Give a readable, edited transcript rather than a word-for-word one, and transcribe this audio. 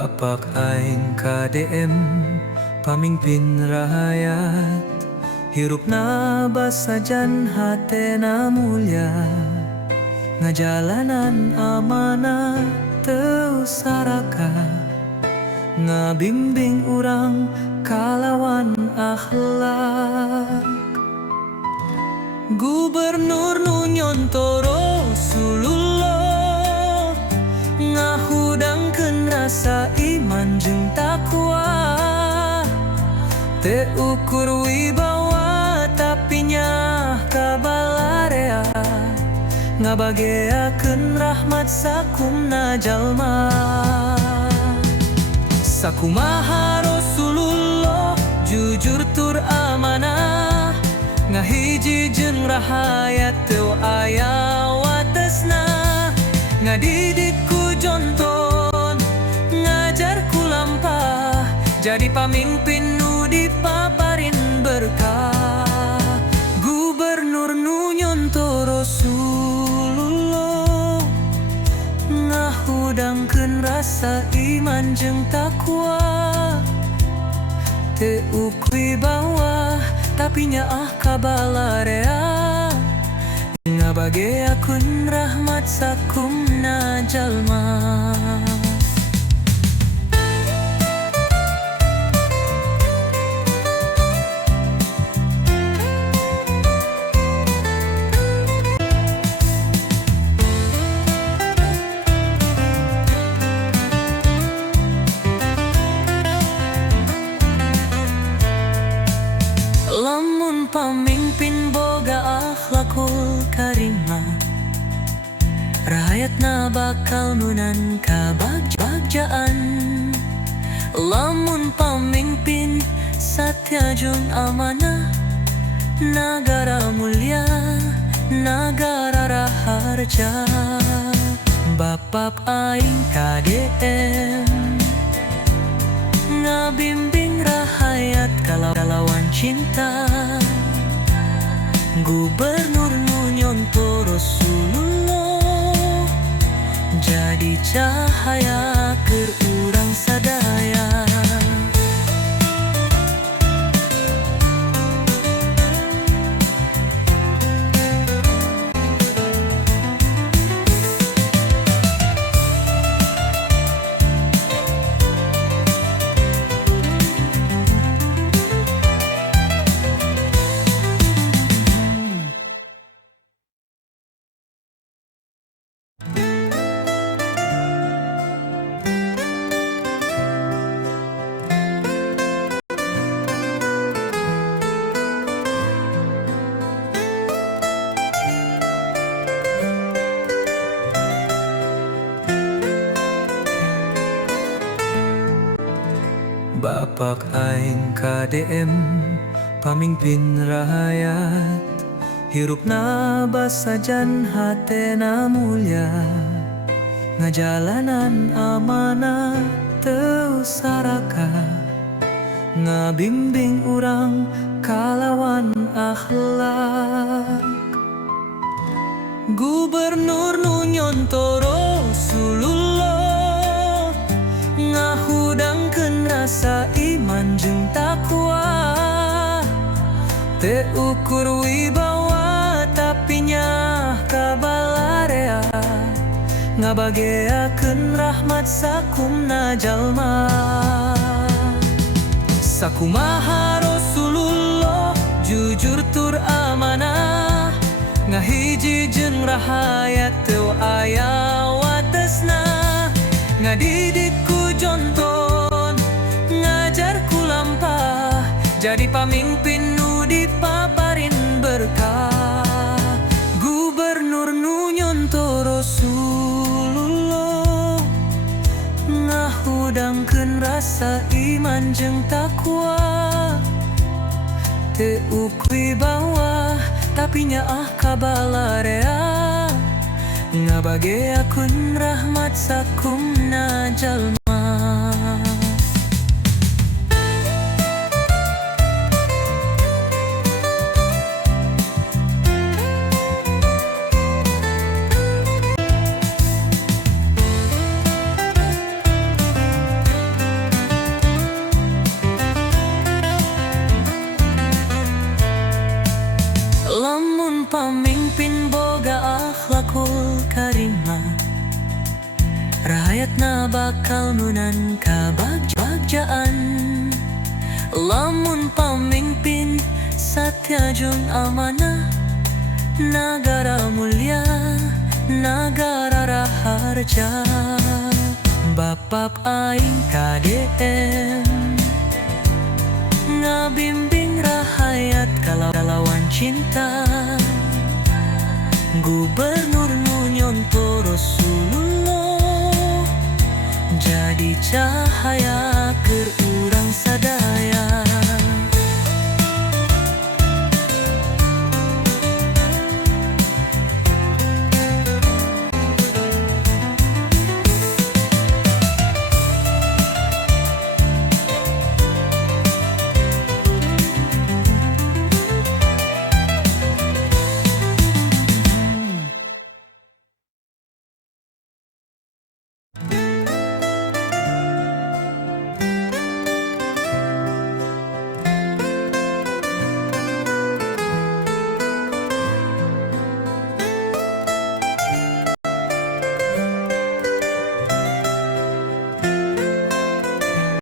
Bapak aing KDM pamimpin rakyat, hirupna basajan hatena mulia, ngajalanan amanah teu saraka, ngabimbing urang kalawan akhlak. Gubernur nu nyontoro sulullo, ngahudangkeun rasa iman jeung takwa, teu ukur wibawa tapi nyah kabalarea, ngabageakeun rahmat sakumna jalma. Sakumaha Rasulullah jujur tur amanah, ngahiji jeung rahayat teu aya watesna, ngadidik ku jonton, ngajar ku lampah, jadi pamimpin nu dipaparin berkah. Gubernur nu nyonto Rasulullah, ngahudangkeun rasa iman jeung takwa, teu ukui bawah tapi nyaah kabalarea, ngabageakeun rahmat sakumna jalma. Lamun pamimpin boga akhlakul karimah, rakyatna bakal nunan kabagjaan. Lamun pamimpin satya jeung amanah, nagara mulia, nagara raharja. Bapak aing KDM ngabimbing rahayat kalawan cinta. Gubernur nu nyonto Rasulullah, jadi cahaya keur urang sadaya. Bapak aing KDM pamimpin rakyat, hirupna basajan hatena mulia, ngajalanan amanah teu saraka, ngabimbing urang kalawan akhlak. Gubernur nu nyonto Rasulullah, ngahudangkeun rasa iman jeung takwa, teu ukur wibawa tapi nyah kabalarea, ngabageakeun rahmat sakumna jalma. Sakumaha Rasulullah jujur tur amanah, ngahiji jeung rahayat teu aya watesna, ngadidik ku jonton, ngajar ku lampah, jadi pamimpin nu dipaparin berkah. Gubernur nu nyonto Rasulullah, ngahudangkeun rasa iman jeung takwa, teu ukui bawah tapi nyaah kabalarea, ngabageakeun rahmat sakumna jalma. pamimpin boga akhlakul karimah, rakyatna bakal nunan kabagjaan. Lamun pamimpin satya jung amanah, negara mulia, negara raharja. Bapap aing KDM ngabimbing rakyat kalawan cinta. Gubernur Nyonto Rasulullah jadi cahaya keur urang sadaya.